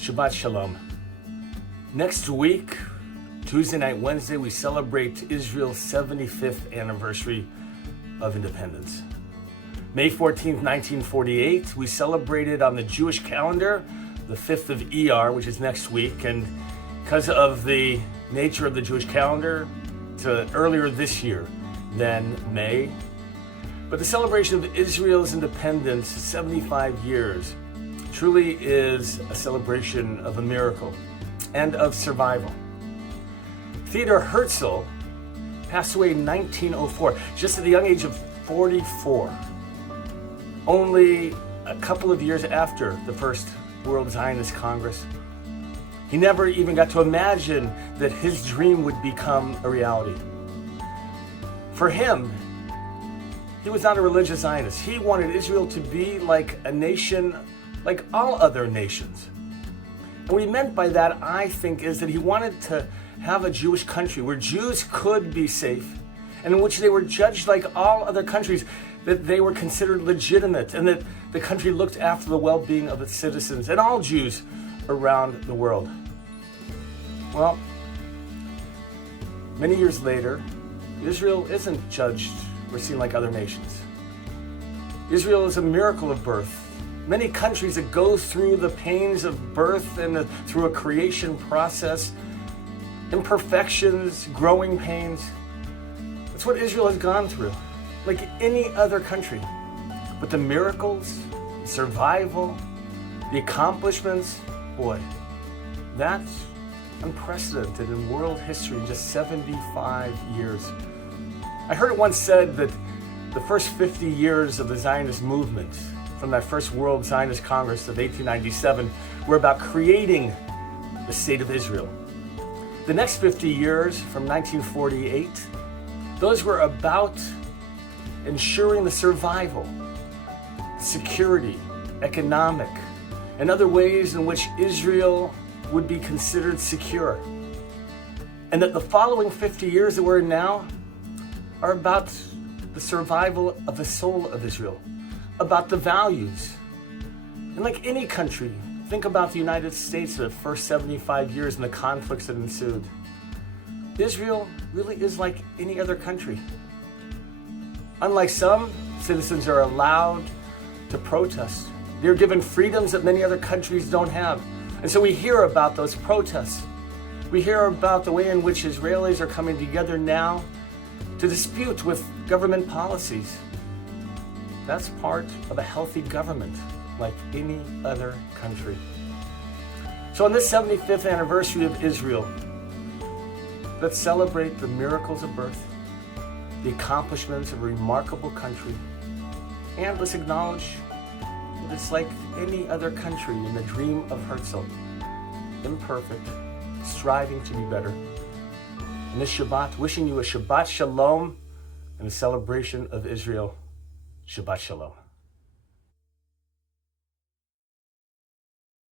Shabbat Shalom. Next week, Tuesday night, Wednesday, we celebrate Israel's 75th anniversary of independence. May 14th, 1948, we celebrated on the Jewish calendar the 5th of Iyar, which is next week, and because of the nature of the Jewish calendar, it's earlier this year than May. But the celebration of Israel's independence, 75 years, truly is a celebration of a miracle and of survival. Theodor Herzl passed away in 1904, just at the young age of 44, only a couple of years after the First World Zionist Congress. He never even got to imagine that his dream would become a reality. For him, he was not a religious Zionist. He wanted Israel to be like a nation like all other nations. And what he meant by that, I think, is that he wanted to have a Jewish country where Jews could be safe and in which they were judged like all other countries, that they were considered legitimate and that the country looked after the well-being of its citizens and all Jews around the world. Well, many years later, Israel isn't judged or seen like other nations. Israel is a miracle of birth. Many countries that go through the pains of birth and through a creation process, imperfections, growing pains. That's what Israel has gone through, like any other country. But the miracles, survival, the accomplishments, boy, that's unprecedented in world history in just 75 years. I heard it once said that the first 50 years of the Zionist movement, from that first World Zionist Congress of 1897, were about creating the state of Israel. The next 50 years, from 1948, those were about ensuring the survival, security, economic, and other ways in which Israel would be considered secure. And that the following 50 years that we're in now are about the survival of the soul of Israel, about the values. And like any country, think about the United States, the first 75 years and the conflicts that ensued. Israel really is like any other country. Unlike some, citizens are allowed to protest. They're given freedoms that many other countries don't have. And so we hear about those protests. We hear about the way in which Israelis are coming together now to dispute with government policies. That's part of a healthy government, like any other country. So on this 75th anniversary of Israel, let's celebrate the miracles of birth, the accomplishments of a remarkable country, and let's acknowledge that it's like any other country in the dream of Herzl, imperfect, striving to be better. In this Shabbat, wishing you a Shabbat Shalom and a celebration of Israel. Shabbat Shalom.